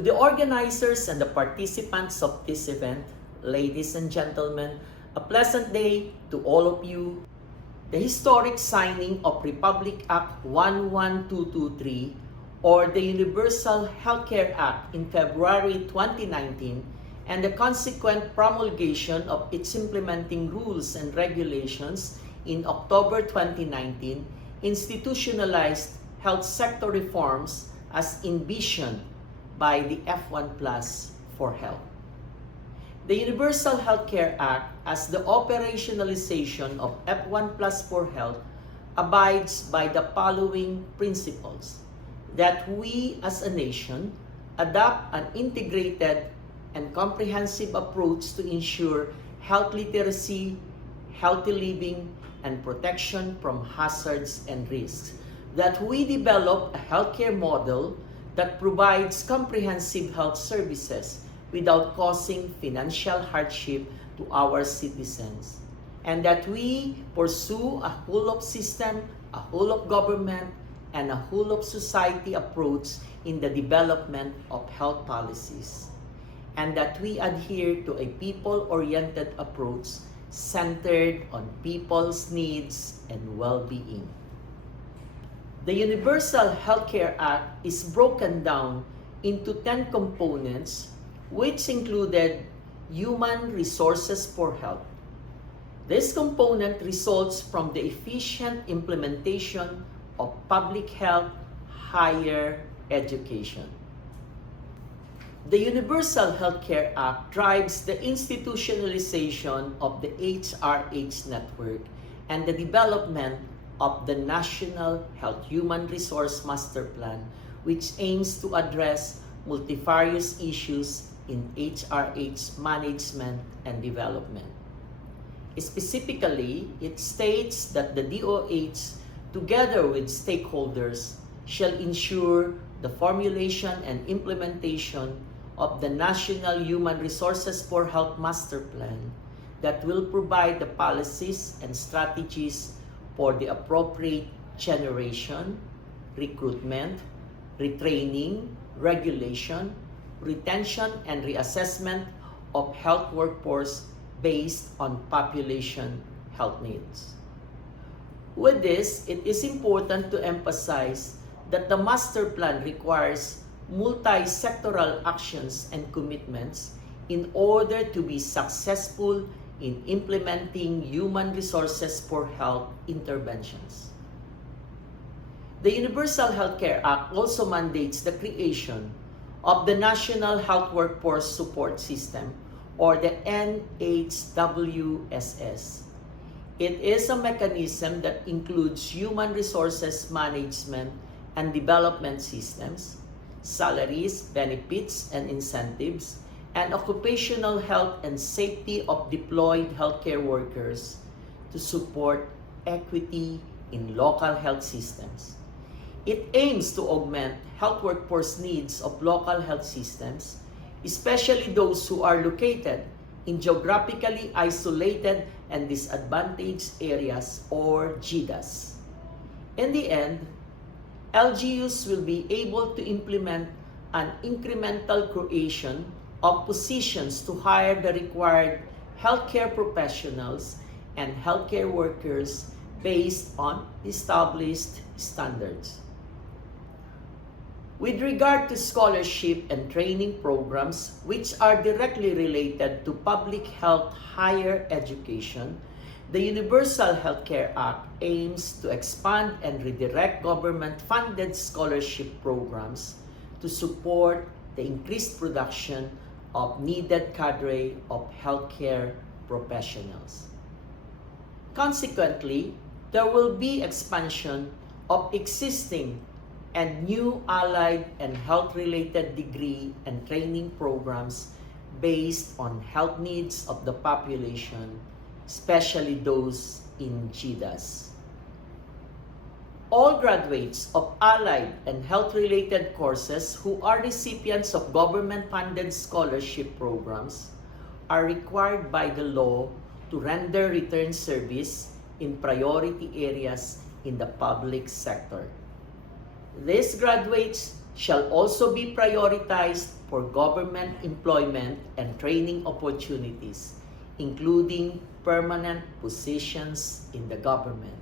To the organizers and the participants of this event, ladies and gentlemen, a pleasant day to all of you. The historic signing of Republic Act 11223 or the Universal Healthcare Act in February 2019 and the consequent promulgation of its implementing rules and regulations in October 2019 institutionalized health sector reforms as envisioned by the F1 Plus for Health. The Universal Healthcare Act, as the operationalization of F1 Plus for Health, abides by the following principles: that we as a nation adopt an integrated and comprehensive approach to ensure health literacy, healthy living, and protection from hazards and risks; that we develop a healthcare model that provides comprehensive health services without causing financial hardship to our citizens; and that we pursue a whole-of system, a whole-of government, and a whole-of society approach in the development of health policies; and that we adhere to a people-oriented approach centered on people's needs and well-being. The Universal Healthcare Act is broken down into 10 components, which included human resources for health. This component results from the efficient implementation of public health, higher education. The Universal Healthcare Act drives the institutionalization of the HRH network and the development of the National Health Human Resource Master Plan, which aims to address multifarious issues in HRH management and development. Specifically, it states that the DOH, together with stakeholders, shall ensure the formulation and implementation of the National Human Resources for Health Master Plan that will provide the policies and strategies for the appropriate generation, recruitment, retraining, regulation, retention, and reassessment of health workforce based on population health needs. With this, it is important to emphasize that the master plan requires multi-sectoral actions and commitments in order to be successful in implementing human resources for health interventions. The Universal Healthcare Act also mandates the creation of the National Health Workforce Support System, or the NHWSS. It is a mechanism that includes human resources management and development systems, salaries, benefits, and incentives, and occupational health and safety of deployed healthcare workers to support equity in local health systems. It aims to augment health workforce needs of local health systems, especially those who are located in geographically isolated and disadvantaged areas, or GIDAs. In the end, LGUs will be able to implement an incremental creation of positions to hire the required healthcare professionals and healthcare workers based on established standards. With regard to scholarship and training programs which are directly related to public health higher education, the Universal Healthcare Act aims to expand and redirect government-funded scholarship programs to support the increased production of needed cadre of healthcare professionals. Consequently, there will be expansion of existing and new allied and health-related degree and training programs based on health needs of the population, especially those in GIDAs. All graduates of allied and health-related courses who are recipients of government-funded scholarship programs are required by the law to render return service in priority areas in the public sector. These graduates shall also be prioritized for government employment and training opportunities, including permanent positions in the government.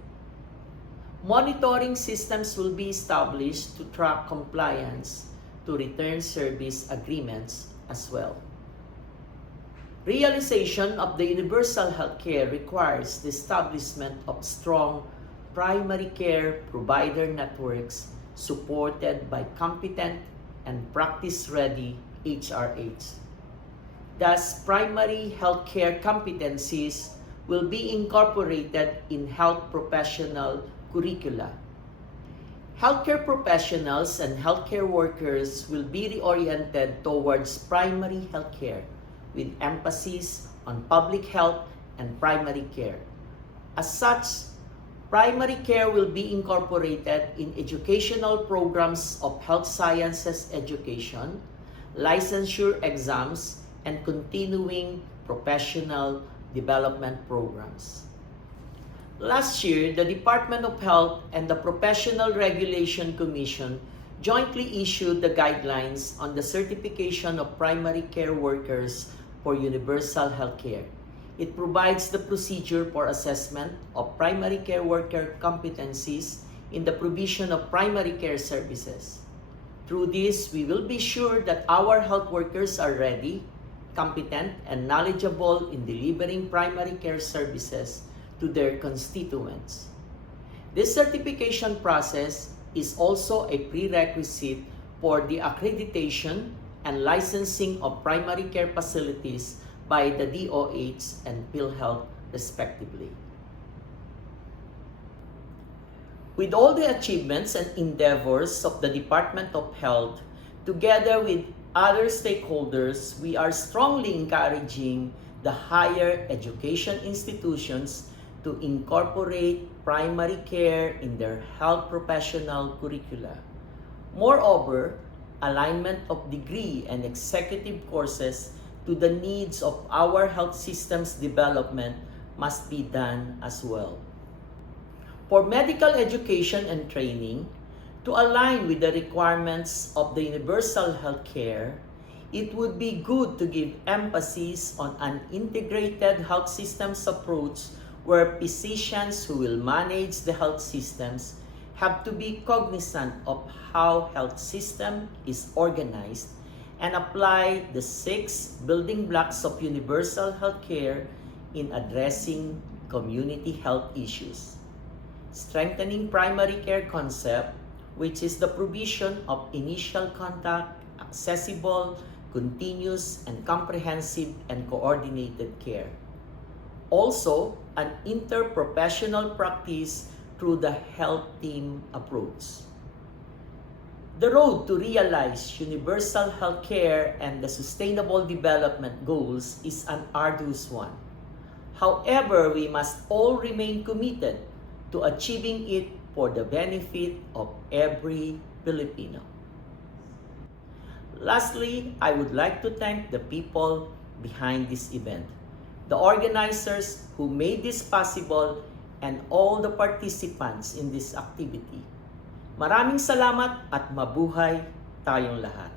Monitoring systems will be established to track compliance to return service agreements as well. Realization of the universal healthcare requires the establishment of strong primary care provider networks supported by competent and practice-ready HRH. Thus, primary healthcare competencies will be incorporated in health professional curricula. Healthcare professionals and healthcare workers will be reoriented towards primary healthcare with emphasis on public health and primary care. As such, primary care will be incorporated in educational programs of health sciences education, licensure exams, and continuing professional development programs. Last year, the Department of Health and the Professional Regulation Commission jointly issued the guidelines on the certification of primary care workers for universal health care. It provides the procedure for assessment of primary care worker competencies in the provision of primary care services. Through this, we will be sure that our health workers are ready, competent, and knowledgeable in delivering primary care services to their constituents. This certification process is also a prerequisite for the accreditation and licensing of primary care facilities by the DOH and PhilHealth respectively. With all the achievements and endeavors of the Department of Health, together with other stakeholders, we are strongly encouraging the higher education institutions to incorporate primary care in their health professional curricula. Moreover, alignment of degree and executive courses to the needs of our health systems development must be done as well. For medical education and training, to align with the requirements of the universal health care, it would be good to give emphasis on an integrated health systems approach where physicians who will manage the health systems have to be cognizant of how health system is organized and apply the 6 building blocks of universal health care in addressing community health issues. Strengthening primary care concept, which is the provision of initial contact, accessible, continuous, and comprehensive and coordinated care. Also, an interprofessional practice through the health team approach. The road to realize universal health care and the sustainable development goals is an arduous one. However, we must all remain committed to achieving it for the benefit of every Filipino. Lastly, I would like to thank the people behind this event, the organizers who made this possible, and all the participants in this activity. Maraming salamat at mabuhay tayong lahat.